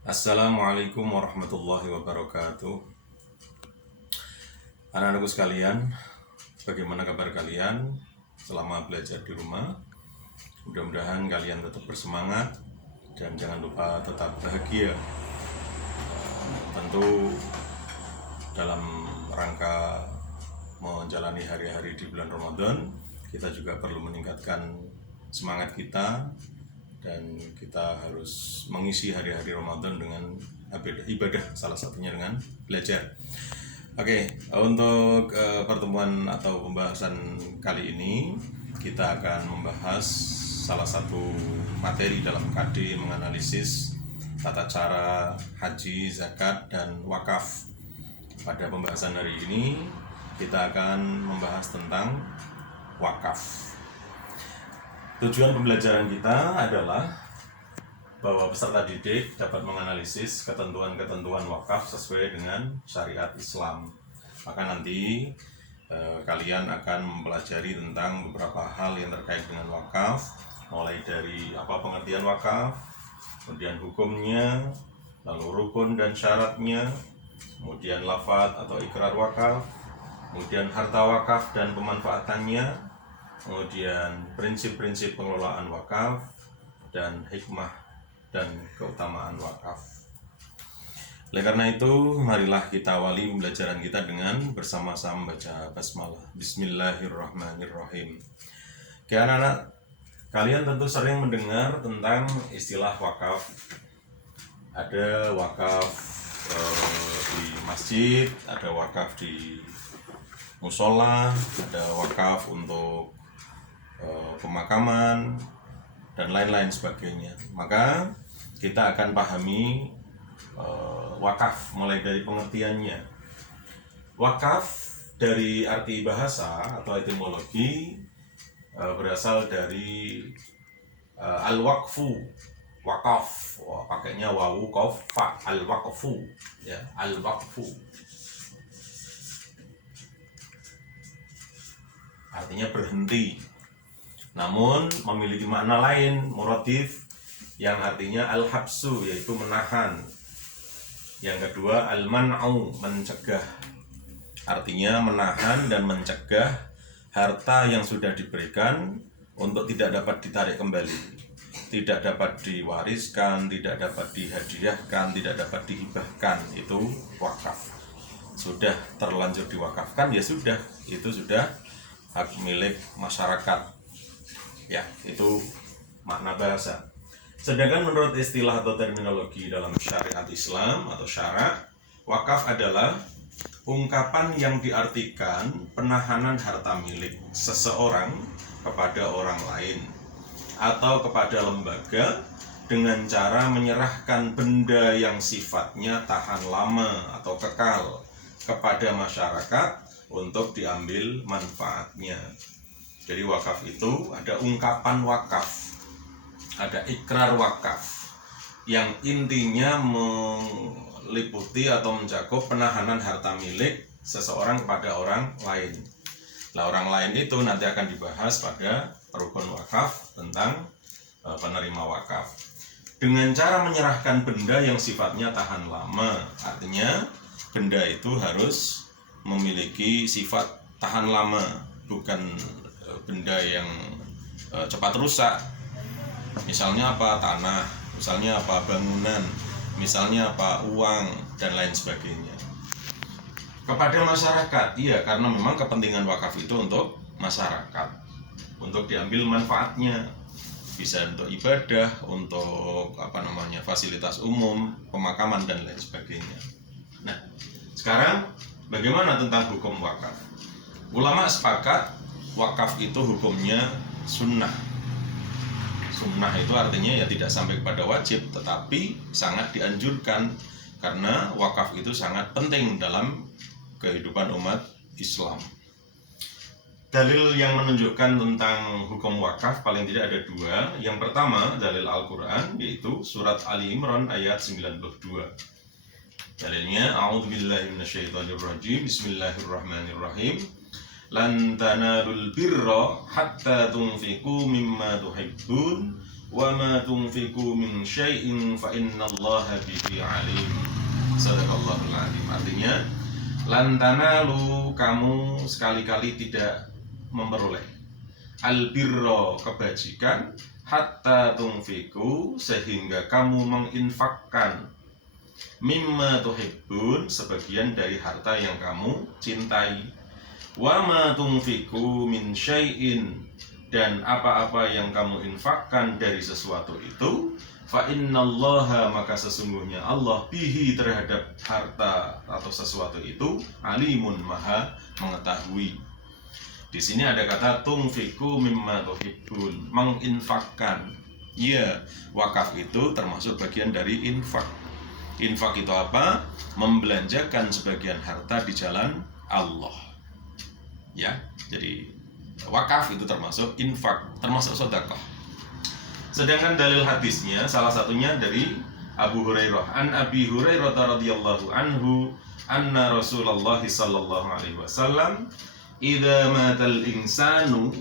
Assalamualaikum warahmatullahi wabarakatuh. Anak-anakku sekalian, bagaimana kabar kalian selama belajar di rumah? Mudah-mudahan kalian tetap bersemangat dan jangan lupa tetap bahagia. Tentu dalam rangka menjalani hari-hari di bulan Ramadan, kita juga perlu meningkatkan semangat kita dan kita harus mengisi hari-hari Ramadan dengan ibadah, salah satunya dengan belajar. Oke, untuk pertemuan atau pembahasan kali ini kita akan membahas salah satu materi dalam KD menganalisis tata cara haji, zakat, dan wakaf. Pada pembahasan hari ini kita akan membahas tentang wakaf. Tujuan pembelajaran kita adalah bahwa peserta didik dapat menganalisis ketentuan-ketentuan wakaf sesuai dengan syariat Islam. Maka nanti kalian akan mempelajari tentang beberapa hal yang terkait dengan wakaf, mulai dari apa pengertian wakaf, kemudian hukumnya, lalu rukun dan syaratnya, kemudian lafadz atau ikrar wakaf, kemudian harta wakaf dan pemanfaatannya, kemudian prinsip-prinsip pengelolaan wakaf, dan hikmah dan keutamaan wakaf. Oleh karena itu, marilah kita awali pembelajaran kita dengan bersama-sama baca basmalah. Bismillahirrahmanirrahim. Oke anak-anak, kalian tentu sering mendengar tentang istilah wakaf. Ada wakaf di masjid, ada wakaf di musola, ada wakaf untuk pemakaman, dan lain-lain sebagainya. Maka kita akan pahami wakaf mulai dari pengertiannya. Wakaf dari arti bahasa atau etimologi berasal dari al-waqfu, wakaf, pakainya wawu qaf fa, al-waqfu, ya, al-waqfu. Artinya berhenti. Namun memiliki makna lain, muradif, yang artinya al-habsu, yaitu menahan. Yang kedua al-man'u, mencegah. Artinya menahan dan mencegah harta yang sudah diberikan untuk tidak dapat ditarik kembali, tidak dapat diwariskan, tidak dapat dihadiahkan, tidak dapat dihibahkan. Itu wakaf. Sudah terlanjur diwakafkan, ya sudah, itu sudah hak milik masyarakat. Ya, itu makna bahasa. Sedangkan menurut istilah atau terminologi dalam syariat Islam atau syarak, wakaf adalah ungkapan yang diartikan penahanan harta milik seseorang kepada orang lain atau kepada lembaga dengan cara menyerahkan benda yang sifatnya tahan lama atau kekal kepada masyarakat untuk diambil manfaatnya. Jadi wakaf itu ada ungkapan wakaf, ada ikrar wakaf, yang intinya meliputi atau mencakup penahanan harta milik seseorang kepada orang lain. Nah, orang lain itu nanti akan dibahas pada rukun wakaf tentang penerima wakaf. Dengan cara menyerahkan benda yang sifatnya tahan lama, artinya benda itu harus memiliki sifat tahan lama, bukan benda yang cepat rusak. Misalnya apa? Tanah, misalnya apa? Bangunan, misalnya apa? Uang, dan lain sebagainya. Kepada masyarakat, iya, karena memang kepentingan wakaf itu untuk masyarakat, untuk diambil manfaatnya, bisa untuk ibadah, untuk fasilitas umum, pemakaman, dan lain sebagainya. Nah, sekarang bagaimana tentang hukum wakaf? Ulama sepakat wakaf itu hukumnya sunnah. Sunnah itu artinya ya tidak sampai kepada wajib, tetapi sangat dianjurkan karena wakaf itu sangat penting dalam kehidupan umat Islam. Dalil yang menunjukkan tentang hukum wakaf paling tidak ada dua. Yang pertama dalil Al-Quran, yaitu surat Ali Imran ayat 92. Dalilnya, a'udzubillahi minasyaitonirrajim, bismillahirrahmanirrahim. Lan tanalul birra hatta tunfiqu mimma tuhibbun wa ma tunfiqu min syai'in fa innallaha bihi alim. Sadaqallahul azim. Artinya, lan tanalu, kamu sekali-kali tidak memperoleh albirra, kebajikan, hatta tunfiqu, sehingga kamu menginfakkan, mimma tuhibbun, sebagian dari harta yang kamu cintai, wa ma tunfiqu min syai'in, dan apa-apa yang kamu infakkan dari sesuatu itu, fa innallaha, maka sesungguhnya Allah, bihi, terhadap harta atau sesuatu itu, alimun, maha mengetahui. Di sini ada kata tunfiqu mimma tuhibbun, menginfakkan. Ya, wakaf itu termasuk bagian dari infak. Infak itu apa? Membelanjakan sebagian harta di jalan Allah. Ya, jadi wakaf itu termasuk infak, termasuk sedekah. Sedangkan dalil hadisnya salah satunya dari Abu Hurairah. An Abi Hurairah radhiyallahu anhu, anna Rasulullah sallallahu alaihi wasallam idza matal insanu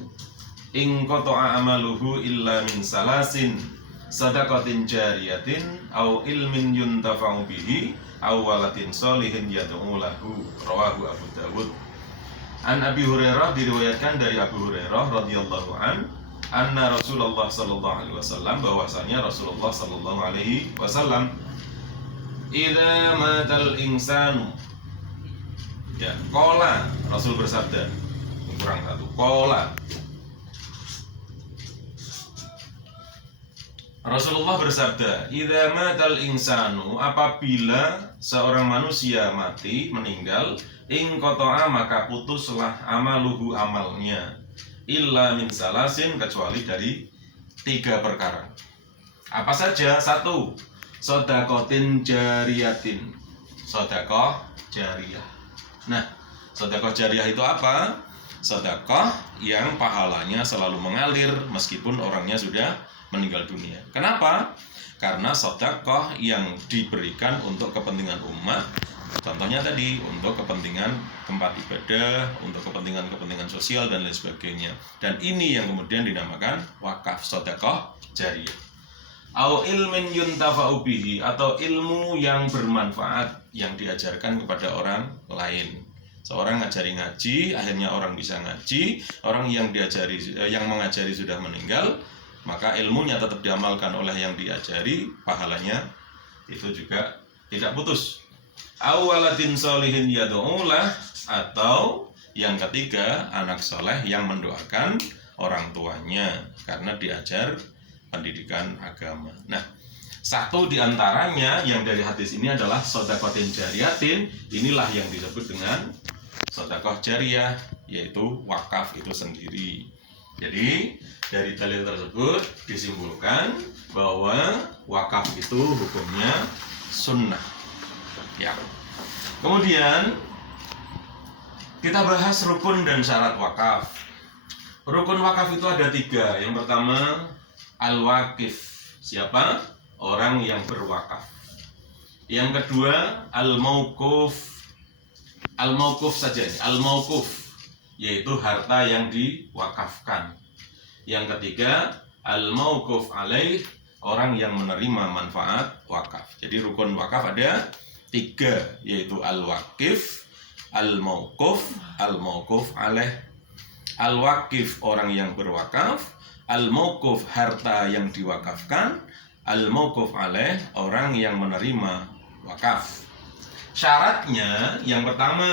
in qata'a amaluhu illa min salasin, sadaqatin jariyatin au ilmin yuntafa'u bihi au walatin sholihin yad'u lahu. Rawahu Abu Dawud. An Abi Hurairah, diriwayatkan dari Abu Hurairah radhiyallahu an, anna Rasulullah sallallahu alaihi wasallam, bahwasanya Rasulullah sallallahu alaihi wasallam, idza matal insanu, ya, qala, Rasul bersabda, kurang satu, qala, Rasulullah bersabda, idza matal insanu, apabila seorang manusia mati, meninggal, in qata'a, maka putuslah amaluhu, amalnya, illa min salasin, kecuali dari 3 perkara. Apa saja? 1, shadaqatin jariyatin, sedekah jariyah. Nah, sedekah jariyah itu apa? Sedekah yang pahalanya selalu mengalir meskipun orangnya sudah meninggal dunia. Kenapa? Karena sedekah yang diberikan untuk kepentingan umat. Contohnya tadi, untuk kepentingan tempat ibadah, untuk kepentingan sosial dan lain sebagainya. Dan ini yang kemudian dinamakan wakaf, sedekah jariyah. Au ilmin yuntafa'u bihi, atau ilmu yang bermanfaat yang diajarkan kepada orang lain. Seorang ngajari ngaji, akhirnya orang bisa ngaji. Orang yang mengajari sudah meninggal, maka ilmunya tetap diamalkan oleh yang diajari, pahalanya itu juga tidak putus. Awalatin solihin yad'ulah, atau yang ketiga, anak soleh yang mendoakan orang tuanya karena diajar pendidikan agama. Nah, satu diantaranya yang dari hadis ini adalah shadaqatin jariyatin. Inilah yang disebut dengan sedekah jariyah, yaitu wakaf itu sendiri. Jadi dari dalil tersebut disimpulkan bahwa wakaf itu hukumnya sunnah. Ya. Kemudian kita bahas rukun dan syarat wakaf. Rukun wakaf itu ada 3. Yang pertama, al-wakif. Siapa? Orang yang berwakaf. Yang kedua, al-mauquf. Al-mauquf saja ini, al-mauquf, yaitu harta yang diwakafkan. Yang ketiga, al-mauquf alaih, orang yang menerima manfaat wakaf. Jadi rukun wakaf ada 3, yaitu al-wakif, al-mauquf, al-mauquf alaih. Al-wakif, orang yang berwakaf. Al-mauquf, harta yang diwakafkan. Al-mauquf alaih, orang yang menerima wakaf. Syaratnya yang pertama,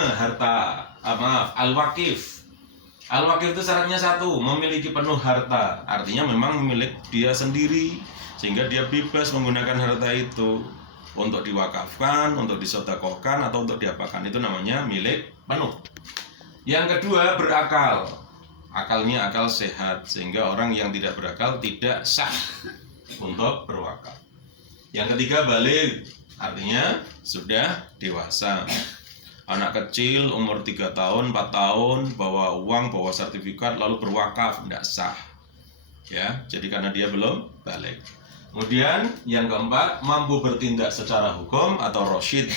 al-wakif. Al-wakif itu syaratnya 1, memiliki penuh harta. Artinya memang milik dia sendiri, sehingga dia bebas menggunakan harta itu untuk diwakafkan, untuk disedekahkan, atau untuk diapakan. Itu namanya milik penuh. Yang kedua, berakal. Akalnya akal sehat, sehingga orang yang tidak berakal tidak sah untuk berwakaf. Yang ketiga, baligh. Artinya sudah dewasa. Anak kecil umur 3 tahun, 4 tahun bawa uang, bawa sertifikat lalu berwakaf, tidak sah. Ya, jadi karena dia belum balik. Kemudian yang keempat, mampu bertindak secara hukum atau rasyid.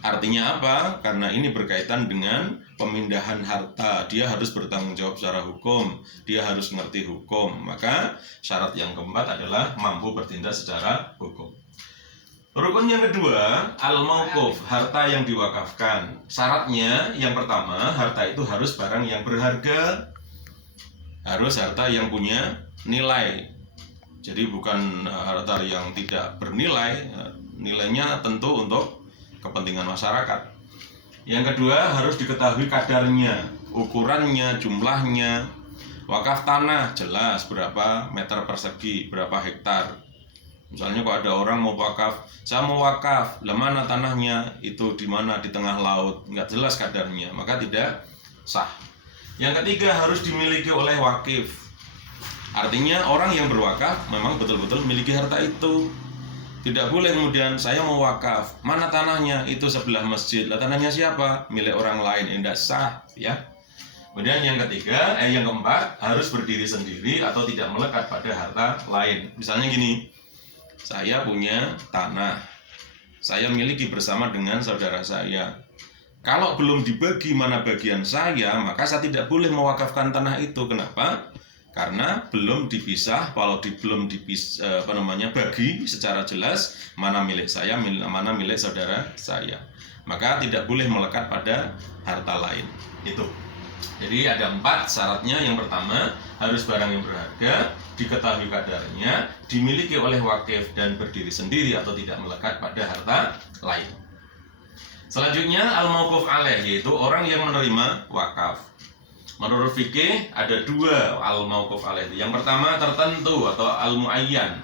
Artinya apa? Karena ini berkaitan dengan pemindahan harta. Dia harus bertanggung jawab secara hukum. Dia harus ngerti hukum. Maka syarat yang keempat adalah mampu bertindak secara hukum. Rukun yang kedua, al-mauquf, harta yang diwakafkan. Syaratnya yang pertama, harta itu harus barang yang berharga. Harus harta yang punya nilai. Jadi bukan harta yang tidak bernilai. Nilainya tentu untuk kepentingan masyarakat. Yang kedua, harus diketahui kadarnya, ukurannya, jumlahnya. Wakaf tanah jelas berapa meter persegi, berapa hektar. Misalnya kalau ada orang mau wakaf, saya mau wakaf, lah mana tanahnya? Itu di mana? Di tengah laut, nggak jelas kadarnya, maka tidak sah. Yang ketiga, harus dimiliki oleh wakif. Artinya orang yang berwakaf memang betul-betul memiliki harta itu. Tidak boleh kemudian saya mau wakaf, mana tanahnya? Itu sebelah masjid. Lah tanahnya siapa? Milik orang lain. Tidak sah, ya. Kemudian yang ketiga, yang keempat, harus berdiri sendiri atau tidak melekat pada harta lain. Misalnya gini, saya punya tanah, saya miliki bersama dengan saudara saya. Kalau belum dibagi mana bagian saya, maka saya tidak boleh mewakafkan tanah itu. Kenapa? Karena belum dipisah. Kalau belum dipisah bagi secara jelas mana milik saya, mana milik saudara saya, maka tidak boleh melekat pada harta lain. Itu. Jadi ada 4 syaratnya. Yang pertama, harus barang yang berharga, diketahui kadarnya, dimiliki oleh wakif dan berdiri sendiri atau tidak melekat pada harta lain. Selanjutnya al-mauquf alaih, yaitu orang yang menerima wakaf. Menurut fikih ada 2 al-mauquf alaih. Yang pertama tertentu atau al-muayyan.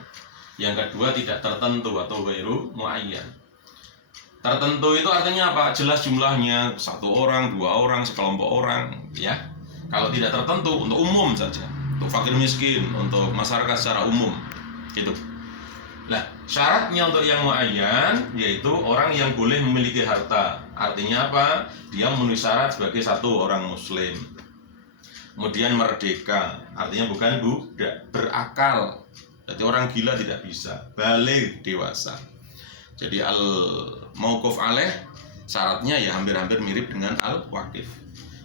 Yang kedua tidak tertentu atau ghairu muayyan. Tertentu itu artinya apa? Jelas jumlahnya, 1 orang, 2 orang, sekelompok orang, ya. Kalau tidak tertentu, untuk umum saja, untuk fakir miskin, untuk masyarakat secara umum, gitu. Nah, syaratnya untuk yang muayyan yaitu orang yang boleh memiliki harta. Artinya apa? Dia memenuhi syarat sebagai 1 orang muslim. Kemudian merdeka, artinya bukan budak, berakal. Jadi orang gila tidak bisa, baligh, dewasa. Jadi al-mauquf alaih syaratnya ya hampir-hampir mirip dengan al-waqif.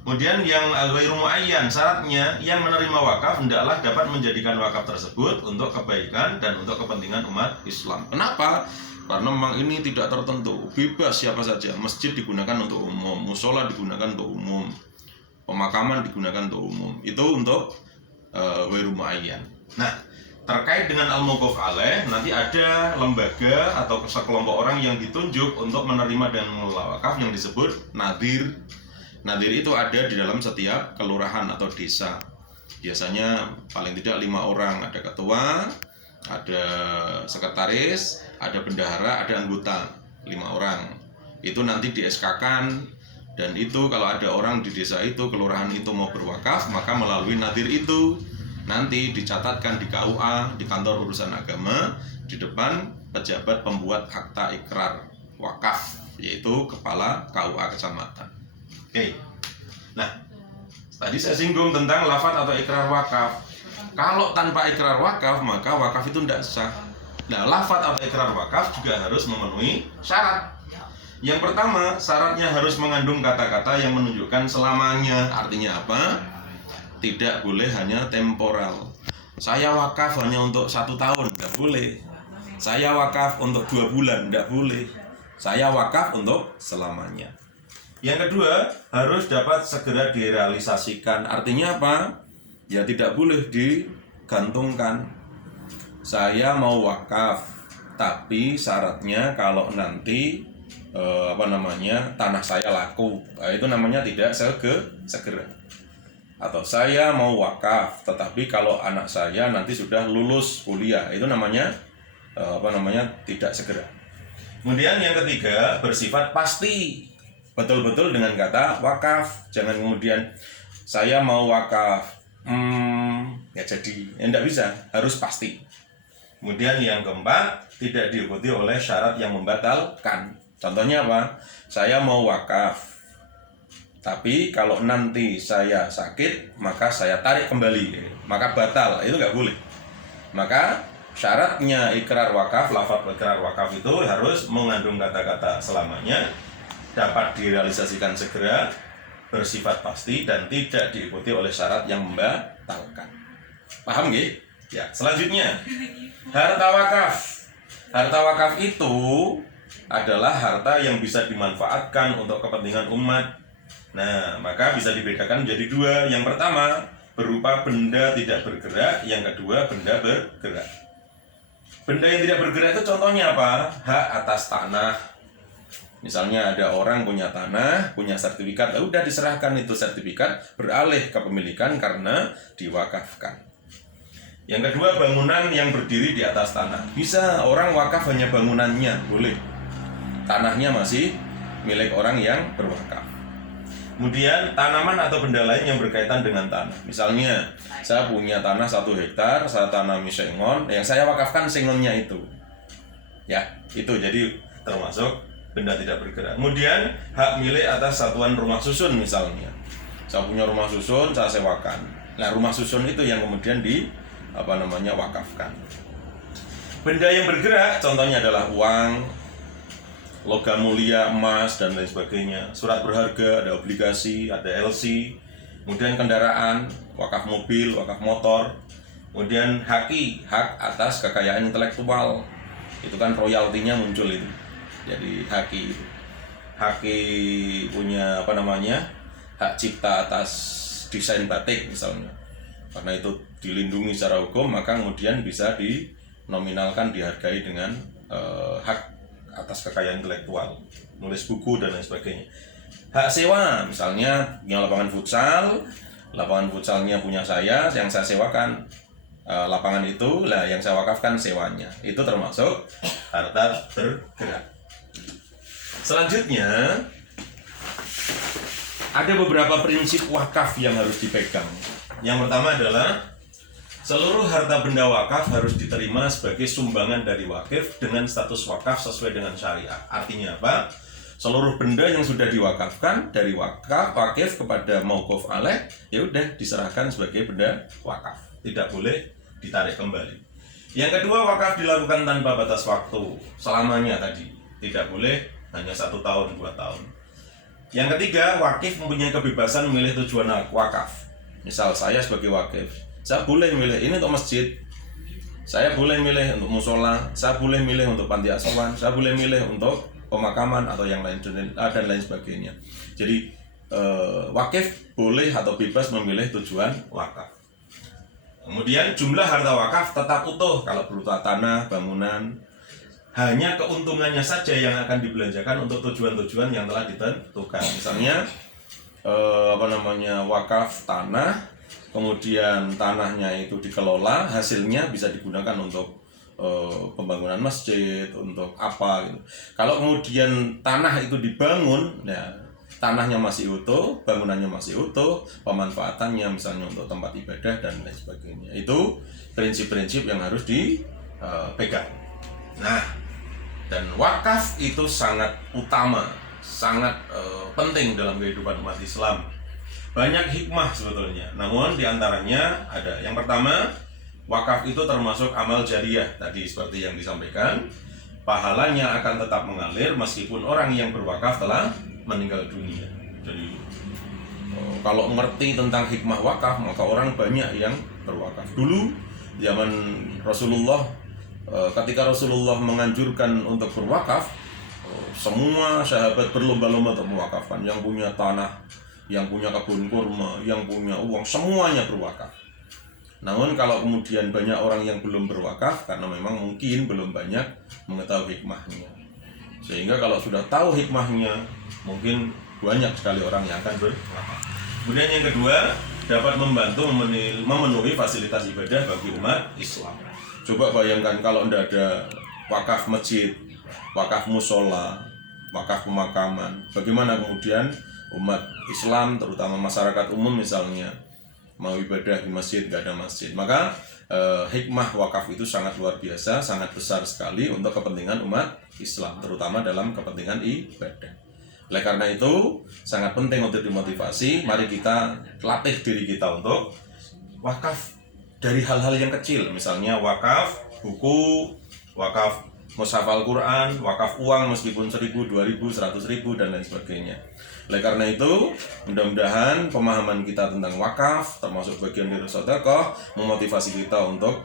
Kemudian yang al-ghairu muayyan, syaratnya yang menerima wakaf hendaklah dapat menjadikan wakaf tersebut untuk kebaikan dan untuk kepentingan umat Islam. Kenapa? Karena memang ini tidak tertentu, bebas siapa saja. Masjid digunakan untuk umum, musola digunakan untuk umum, pemakaman digunakan untuk umum. Itu untuk ghairu muayyan. Nah, terkait dengan al-mauquf alaih, nanti ada lembaga atau sekelompok orang yang ditunjuk untuk menerima dan mengelola wakaf yang disebut nadhir. Nadhir itu ada di dalam setiap kelurahan atau desa. Biasanya paling tidak 5 orang, ada ketua, ada sekretaris, ada bendahara, ada anggota, 5 orang. Itu nanti di SK-kan, dan itu kalau ada orang di desa itu, kelurahan itu mau berwakaf, maka melalui nadhir itu nanti dicatatkan di KUA, di kantor urusan agama, di depan pejabat pembuat akta ikrar wakaf, yaitu kepala KUA kecamatan. Oke. Nah, tadi saya singgung tentang lafadz atau ikrar wakaf. Kalau tanpa ikrar wakaf, maka wakaf itu tidak sah. Nah, lafadz atau ikrar wakaf juga harus memenuhi syarat. Yang pertama, syaratnya harus mengandung kata-kata yang menunjukkan selamanya. Artinya apa? Tidak boleh hanya temporal. Saya wakaf hanya untuk 1 tahun, tidak boleh. Saya wakaf untuk 2 bulan, tidak boleh. Saya wakaf untuk selamanya. Yang kedua, harus dapat segera direalisasikan. Artinya apa? Ya tidak boleh digantungkan. Saya mau wakaf, tapi syaratnya kalau nanti tanah saya laku, itu namanya tidak segera. Atau saya mau wakaf, tetapi kalau anak saya nanti sudah lulus kuliah, itu namanya tidak segera. Kemudian yang ketiga, bersifat pasti, betul-betul dengan kata wakaf. Jangan kemudian saya mau wakaf, ya jadi, tidak bisa, harus pasti. Kemudian yang keempat, tidak diikuti oleh syarat yang membatalkan. Contohnya apa? Saya mau wakaf, tapi kalau nanti saya sakit, maka saya tarik kembali, maka batal, itu nggak boleh. Maka syaratnya ikrar wakaf, lafadz ikrar wakaf itu harus mengandung kata-kata selamanya, dapat direalisasikan segera, bersifat pasti, dan tidak diikuti oleh syarat yang membatalkan. Paham nggih? Ya, selanjutnya harta wakaf. Harta wakaf itu adalah harta yang bisa dimanfaatkan untuk kepentingan umat. Nah, maka bisa dibedakan menjadi dua. Yang pertama berupa benda tidak bergerak, yang kedua benda bergerak. Benda yang tidak bergerak itu contohnya apa? Hak atas tanah. Misalnya ada orang punya tanah, punya sertifikat, udah diserahkan itu sertifikat, beralih kepemilikan karena diwakafkan. Yang kedua bangunan yang berdiri di atas tanah. Bisa orang wakaf hanya bangunannya, boleh. Tanahnya masih milik orang yang berwakaf. Kemudian tanaman atau benda lain yang berkaitan dengan tanah. Misalnya saya punya tanah 1 hektar, saya tanami sengon, yang saya wakafkan sengonnya itu. Ya, itu jadi termasuk benda tidak bergerak. Kemudian hak milik atas satuan rumah susun misalnya. Saya punya rumah susun, saya sewakan. Nah, rumah susun itu yang kemudian wakafkan. Benda yang bergerak contohnya adalah uang, logam mulia, emas, dan lain sebagainya. Surat berharga, ada obligasi, ada LC. Kemudian kendaraan, wakaf mobil, wakaf motor. Kemudian hak atas kekayaan intelektual. Itu kan royaltinya muncul itu. Jadi haki punya hak cipta atas desain batik misalnya. Karena itu dilindungi secara hukum, maka kemudian bisa dinominalkan, dihargai dengan hak atas kekayaan intelektual, nulis buku dan lain sebagainya. Hak sewa, misalnya punya lapangan futsalnya punya saya, yang saya sewakan lapangan itu, yang saya wakafkan sewanya. Itu termasuk harta bergerak. Selanjutnya ada beberapa prinsip wakaf yang harus dipegang. Yang pertama adalah seluruh harta benda wakaf harus diterima sebagai sumbangan dari wakif dengan status wakaf sesuai dengan syariat. Artinya apa? Seluruh benda yang sudah diwakafkan dari wakif kepada mauquf alaih, ya udah diserahkan sebagai benda wakaf. Tidak boleh ditarik kembali. Yang kedua, wakaf dilakukan tanpa batas waktu, selamanya tadi. Tidak boleh hanya 1 tahun, 2 tahun. Yang ketiga, wakif mempunyai kebebasan memilih tujuan wakaf. Misal saya sebagai wakif, saya boleh milih ini untuk masjid, saya boleh milih untuk musola, saya boleh milih untuk panti asuhan, saya boleh milih untuk pemakaman atau yang lain dan lain sebagainya. Jadi wakif boleh atau bebas memilih tujuan wakaf. Kemudian jumlah harta wakaf tetap utuh kalau berupa tanah, bangunan. Hanya keuntungannya saja yang akan dibelanjakan untuk tujuan-tujuan yang telah ditentukan. Misalnya wakaf tanah, kemudian tanahnya itu dikelola, hasilnya bisa digunakan untuk pembangunan masjid, untuk apa gitu. Kalau kemudian tanah itu dibangun, ya tanahnya masih utuh, bangunannya masih utuh, pemanfaatannya misalnya untuk tempat ibadah dan lain sebagainya. Itu prinsip-prinsip yang harus dipegang. Nah, dan wakaf itu sangat utama, sangat penting dalam kehidupan umat Islam. Banyak hikmah sebetulnya, namun diantaranya ada. Yang pertama, wakaf itu termasuk amal jariyah. Tadi seperti yang disampaikan, pahalanya akan tetap mengalir meskipun orang yang berwakaf telah meninggal dunia. Jadi kalau mengerti tentang hikmah wakaf, maka orang banyak yang berwakaf. Dulu zaman Rasulullah, ketika Rasulullah menganjurkan untuk berwakaf, semua sahabat berlomba-lomba untuk mewakafkan. Yang punya tanah, yang punya kebun kurma, yang punya uang, semuanya berwakaf. Namun kalau kemudian banyak orang yang belum berwakaf, karena memang mungkin belum banyak mengetahui hikmahnya. Sehingga kalau sudah tahu hikmahnya, mungkin banyak sekali orang yang akan berwakaf. Kemudian yang kedua, dapat membantu memenuhi fasilitas ibadah bagi umat Islam. Coba bayangkan kalau tidak ada wakaf masjid, wakaf musola, wakaf pemakaman, bagaimana kemudian umat Islam, terutama masyarakat umum misalnya, mau ibadah di masjid, nggak ada masjid. Maka hikmah wakaf itu sangat luar biasa, sangat besar sekali untuk kepentingan umat Islam, terutama dalam kepentingan ibadah. Oleh karena itu, sangat penting untuk dimotivasi. Mari kita latih diri kita untuk wakaf dari hal-hal yang kecil. Misalnya wakaf buku, wakaf mushaf Al-Quran, wakaf uang meskipun 1.000, 2.000, 100.000 dan lain sebagainya. Oleh karena itu, mudah-mudahan pemahaman kita tentang wakaf termasuk bagian dari sedekah memotivasi kita untuk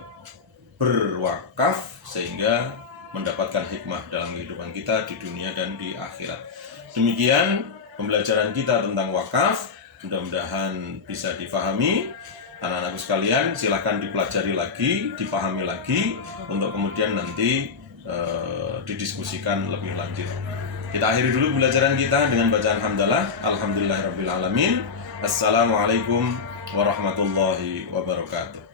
berwakaf sehingga mendapatkan hikmah dalam kehidupan kita di dunia dan di akhirat. Demikian pembelajaran kita tentang wakaf, mudah-mudahan bisa difahami. Anak-anakku sekalian, silakan dipelajari lagi, dipahami lagi untuk kemudian nanti didiskusikan lebih lanjut. Kita akhiri dulu pembelajaran kita dengan bacaan hamdalah. Alhamdulillahirabbil alamin. Assalamualaikum warahmatullahi wabarakatuh.